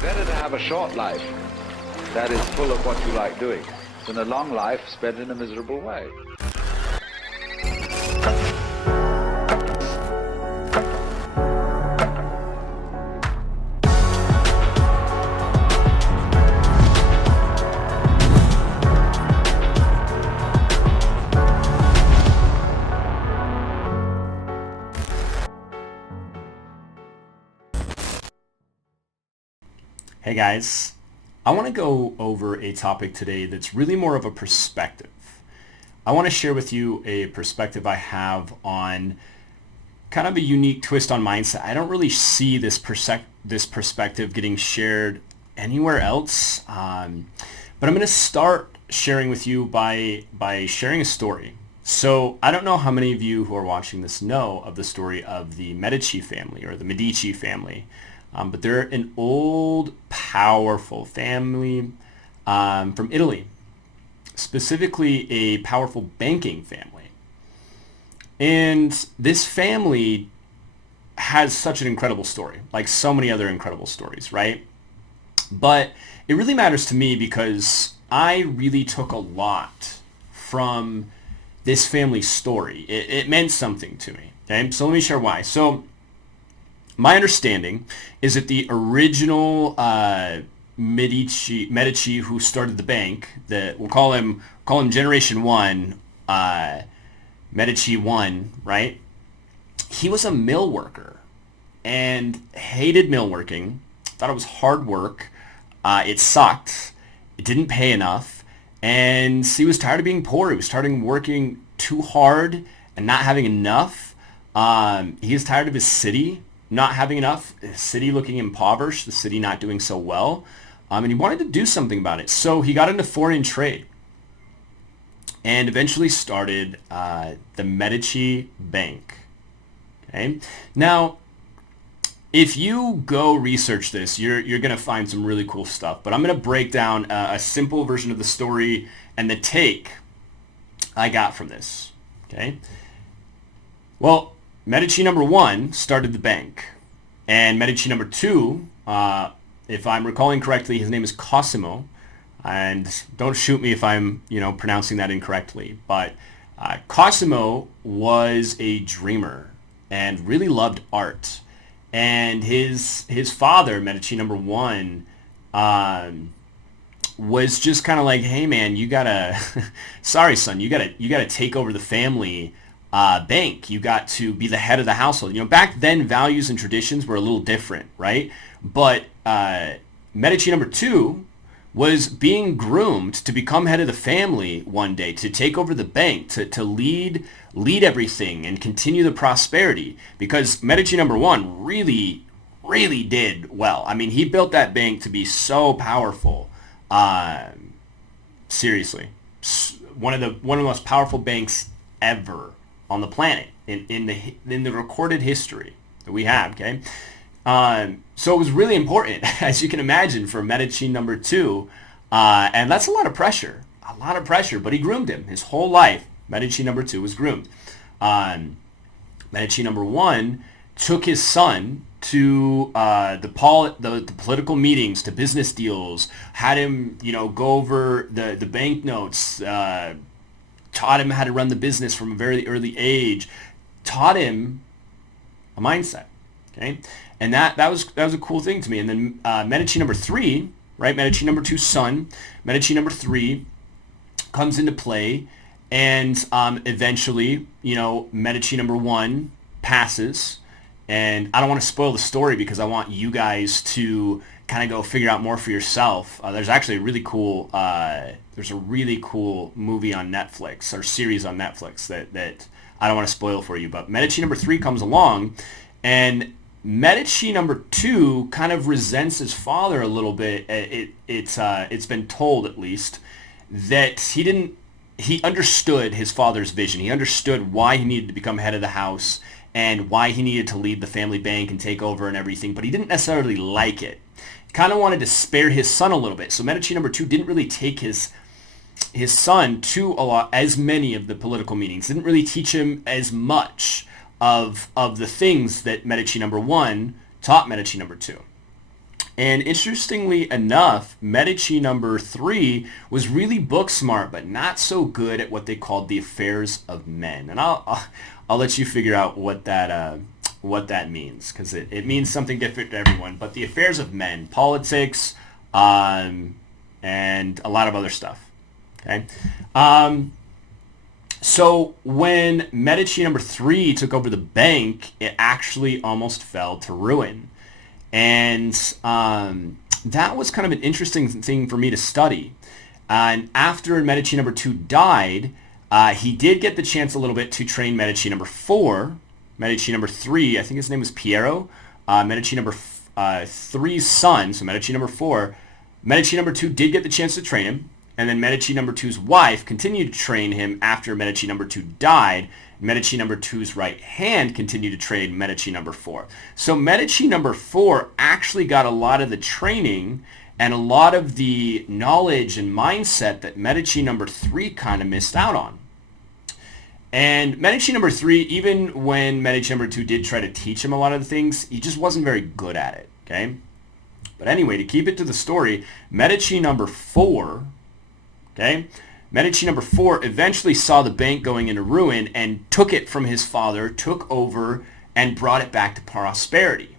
Better to have a short life that is full of what you like doing than a long life spent in a miserable way. Hey guys, I want to go over a topic today that's really more of a perspective. I want to share with you a perspective I have on kind of a unique twist on mindset. I don't really see this perspective getting shared anywhere else, but I'm going to start sharing with you by sharing a story. So I don't know how many of you who are watching this know of the story of the Medici family or the Medici family. But they're an old, powerful family from Italy, specifically a powerful banking family. And this family has such an incredible story, like so many other incredible stories, right? But it really matters to me because I really took a lot from this family's story. It meant something to me, okay? So let me share why. So my understanding is that the original Medici who started the bank, that we'll call him Generation 1, Medici 1, right? He was a mill worker and hated mill working, thought it was hard work, it sucked, it didn't pay enough, and he was tired of being poor. He was starting working too hard and not having enough. He was tired of his city not having enough, the city looking impoverished, the city not doing so well, and he wanted to do something about it. So he got into foreign trade and eventually started the Medici Bank. Okay, now if you go research this, you're going to find some really cool stuff. But I'm going to break down a simple version of the story and the take I got from this. Okay, well, Medici number 1 started the bank, and Medici number 2, if I'm recalling correctly, his name is Cosimo, and don't shoot me if I'm, pronouncing that incorrectly, but Cosimo was a dreamer and really loved art, and his father, Medici number 1, was just kind of like, hey man, you gotta, sorry son, you gotta take over the family bank. You got to be the head of the household. Back then values and traditions were a little different, right? But Medici number 2 was being groomed to become head of the family one day, to take over the bank, to lead everything and continue the prosperity, because Medici number 1 really, really did well. I mean, he built that bank to be so powerful. Seriously, one of the most powerful banks ever on the planet in the recorded history that we have, okay? So it was really important, as you can imagine, for Medici number 2, and that's a lot of pressure, but he groomed him his whole life. Medici number 2 was groomed. Medici number 1 took his son to the political meetings, to business deals, had him, go over the banknotes, taught him how to run the business from a very early age, taught him a mindset, okay? And that was a cool thing to me. And then Medici number 3, right? Medici number 2's son, Medici number 3 comes into play, and eventually, Medici number 1 passes. And I don't want to spoil the story because I want you guys to kind of go figure out more for yourself. There's actually a really cool movie on Netflix, or series on Netflix that I don't want to spoil for you. But Medici number 3 comes along, and Medici number 2 kind of resents his father a little bit. It's been told, at least, that he understood his father's vision. He understood why he needed to become head of the house and why he needed to lead the family bank and take over and everything, but he didn't necessarily like it. He kind of wanted to spare his son a little bit. So Medici number 2 didn't really take his son to as many of the political meetings, didn't really teach him as much of the things that Medici number 1 taught Medici number 2. And interestingly enough, Medici number 3 was really book smart, but not so good at what they called the affairs of men. And I'll let you figure out what that means, because it means something different to everyone. But the affairs of men, politics, and a lot of other stuff. Okay. So when Medici number 3 took over the bank, it actually almost fell to ruin. And that was kind of an interesting thing for me to study. And after Medici number 2 died, he did get the chance a little bit to train Medici number 4. Medici number 3, I think his name was Piero. Medici number 3's son, so Medici number 4. Medici number 2 did get the chance to train him. And then Medici number 2's wife continued to train him after Medici number 2 died. Medici number 2's right hand continued to train Medici number 4. So Medici number 4 actually got a lot of the training and a lot of the knowledge and mindset that Medici number 3 kind of missed out on. And Medici number 3, even when Medici number 2 did try to teach him a lot of the things, he just wasn't very good at it, okay? But anyway, to keep it to the story, Medici number 4, okay? Medici number 4 eventually saw the bank going into ruin and took it from his father, took over, and brought it back to prosperity.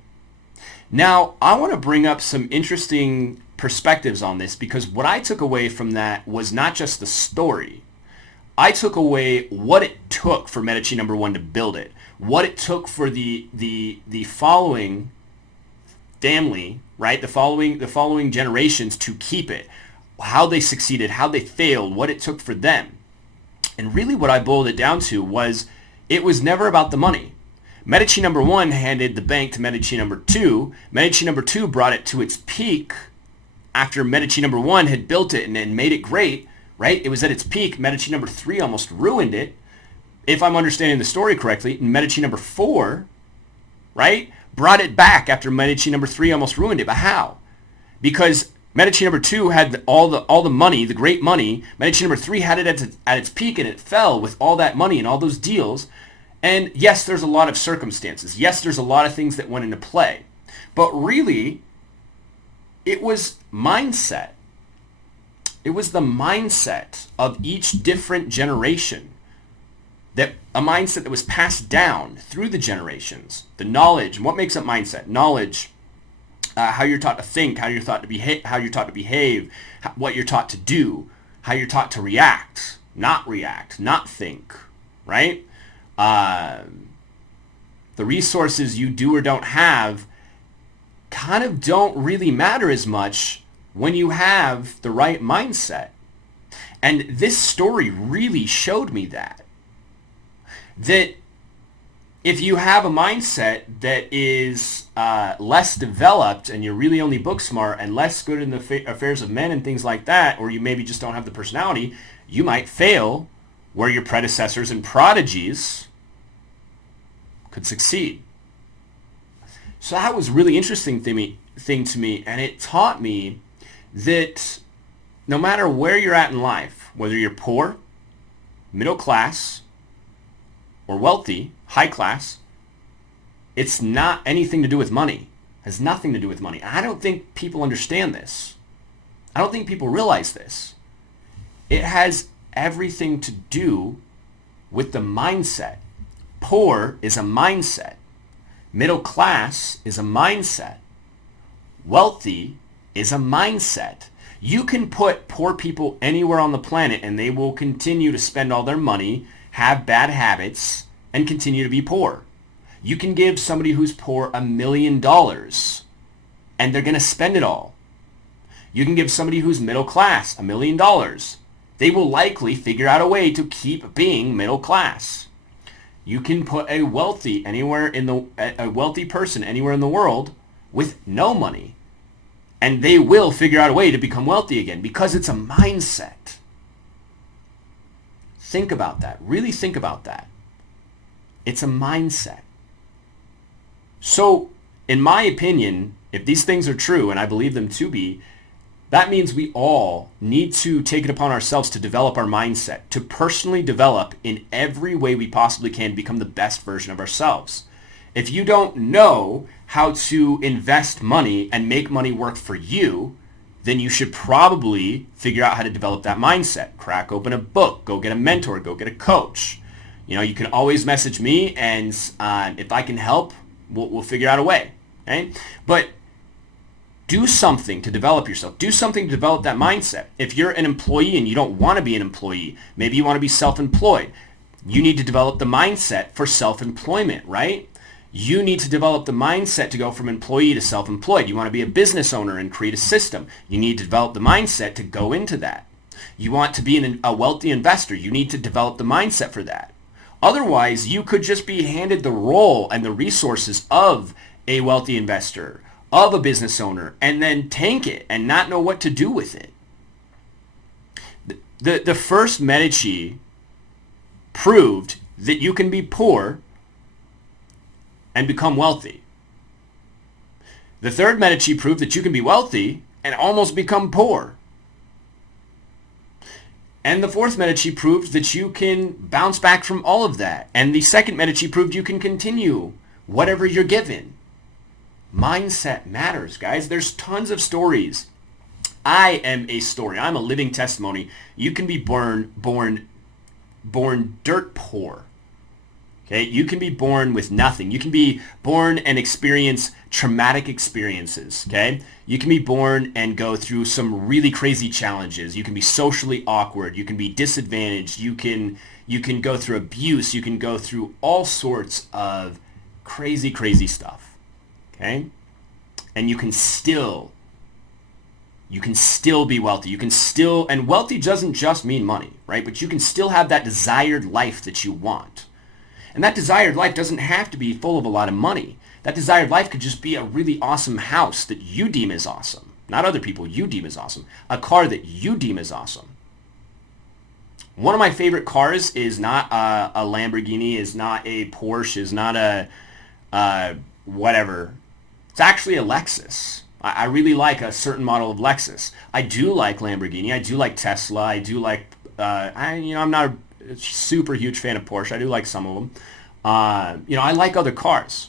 Now, I want to bring up some interesting perspectives on this, because what I took away from that was not just the story. I took away what it took for Medici number 1 to build it, what it took for the following family, right? The following generations to keep it. How they succeeded, how they failed, what it took for them. And really what I boiled it down to was it was never about the money. Medici number 1 handed the bank to Medici number 2. Medici number 2 brought it to its peak after Medici number 1 had built it and made it great, right? It was at its peak. Medici number 3 almost ruined it, if I'm understanding the story correctly. And Medici number 4, right, brought it back after Medici number 3 almost ruined it. But how? Because Medici number 2 had all the money, the great money. Medici number 3 had it at its peak, and it fell with all that money and all those deals. And yes, there's a lot of circumstances. Yes, there's a lot of things that went into play. But really, it was mindset. It was the mindset of each different generation, that a mindset that was passed down through the generations. The knowledge, and what makes up mindset? Knowledge. How you're taught to think, how you're taught to behave, what you're taught to do, how you're taught to react, not think, right? The resources you do or don't have kind of don't really matter as much when you have the right mindset. And this story really showed me that if you have a mindset that is less developed, and you're really only book smart and less good in the affairs of men and things like that, or you maybe just don't have the personality, you might fail where your predecessors and prodigies could succeed. So that was really interesting thing to me, and it taught me that no matter where you're at in life, whether you're poor, middle class, or wealthy, high class, it's not anything to do with money. It has nothing to do with money. And I don't think people understand this. I don't think people realize this. It has everything to do with the mindset. Poor is a mindset. Middle class is a mindset. Wealthy is a mindset. You can put poor people anywhere on the planet and they will continue to spend all their money, have bad habits, and continue to be poor. You can give somebody who's poor $1 million and they're going to spend it all. You can give somebody who's middle class $1 million. They will likely figure out a way to keep being middle class. You can put a wealthy person anywhere in the world with no money, and they will figure out a way to become wealthy again, because it's a mindset. Think about that. Really think about that. It's a mindset. So, in my opinion, if these things are true, and I believe them to be, that means we all need to take it upon ourselves to develop our mindset, to personally develop in every way we possibly can, become the best version of ourselves. If you don't know how to invest money and make money work for you, then you should probably figure out how to develop that mindset. Crack open a book, go get a mentor, go get a coach. You can always message me, and if I can help, we'll figure out a way. Okay? But do something to develop yourself. Do something to develop that mindset. If you're an employee and you don't want to be an employee, maybe you want to be self-employed, you need to develop the mindset for self-employment, right? You need to develop the mindset to go from employee to self-employed. You want to be a business owner and create a system. You need to develop the mindset to go into that. You want to be a wealthy investor. You need to develop the mindset for that. Otherwise, you could just be handed the role and the resources of a wealthy investor, of a business owner, and then tank it and not know what to do with it. The first Medici proved that you can be poor and become wealthy. The third Medici proved that you can be wealthy and almost become poor. And the fourth Medici proved that you can bounce back from all of that. And the second Medici proved you can continue whatever you're given. Mindset matters, guys. There's tons of stories. I am a story. I'm a living testimony. You can be born dirt poor. Okay? You can be born with nothing. You can be born and experience traumatic experiences. Okay? You can be born and go through some really crazy challenges. You can be socially awkward. You can be disadvantaged. You can go through abuse. You can go through all sorts of crazy stuff. Okay? And you can still be wealthy. And wealthy doesn't just mean money, right? But you can still have that desired life that you want. And that desired life doesn't have to be full of a lot of money. That desired life could just be a really awesome house that you deem as awesome. Not other people you deem as awesome. A car that you deem as awesome. One of my favorite cars is not a Lamborghini, is not a Porsche, is not a whatever. It's actually a Lexus. I really like a certain model of Lexus. I do like Lamborghini. I do like Tesla. I do like, I'm not a super huge fan of Porsche. I do like some of them. I like other cars.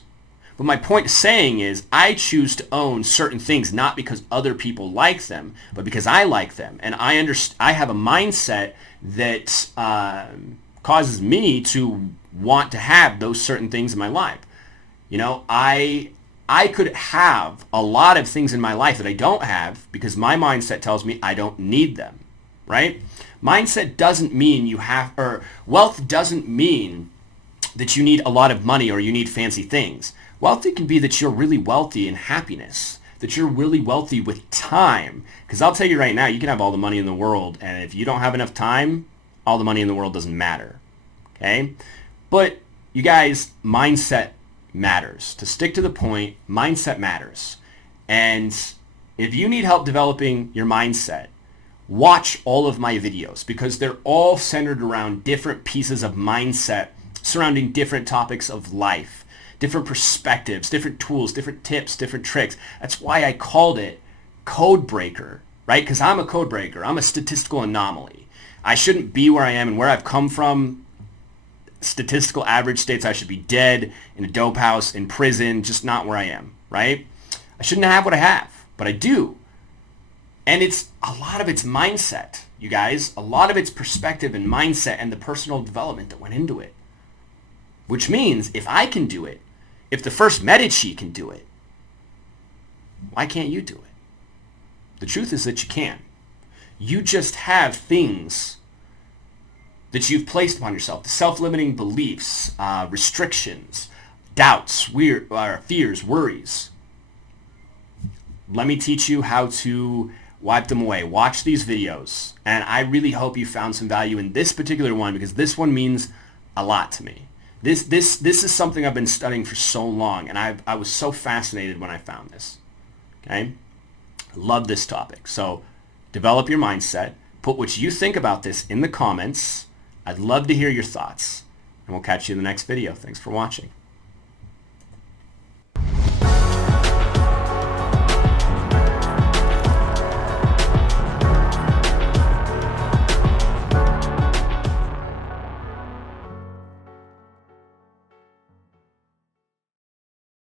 But my point saying is I choose to own certain things not because other people like them, but because I like them. And I have a mindset that causes me to want to have those certain things in my life. I could have a lot of things in my life that I don't have because my mindset tells me I don't need them, right? Mindset doesn't mean wealth doesn't mean that you need a lot of money or you need fancy things. Wealthy can be that you're really wealthy in happiness, that you're really wealthy with time. Because I'll tell you right now, you can have all the money in the world, and if you don't have enough time, all the money in the world doesn't matter, okay? But you guys, mindset matters. To stick to the point, mindset matters. And if you need help developing your mindset, watch all of my videos because they're all centered around different pieces of mindset surrounding different topics of life, different perspectives, different tools, different tips, different tricks. That's why I called it Code Breaker, right? Because I'm a code breaker. I'm a statistical anomaly. I shouldn't be where I am and where I've come from. Statistical average states I should be dead, in a dope house, in prison, just not where I am, right? I shouldn't have what I have, but I do. And a lot of it's mindset, you guys. A lot of it's perspective and mindset and the personal development that went into it. Which means if I can do it, if the first Medici can do it, why can't you do it? The truth is that you can. You just have things that you've placed upon yourself, the self-limiting beliefs, restrictions, doubts, fears, worries. Let me teach you how to wipe them away. Watch these videos, and I really hope you found some value in this particular one because this one means a lot to me. This is something I've been studying for so long, and I was so fascinated when I found this. Okay? Love this topic. So develop your mindset. Put what you think about this in the comments. I'd love to hear your thoughts, and we'll catch you in the next video. Thanks for watching.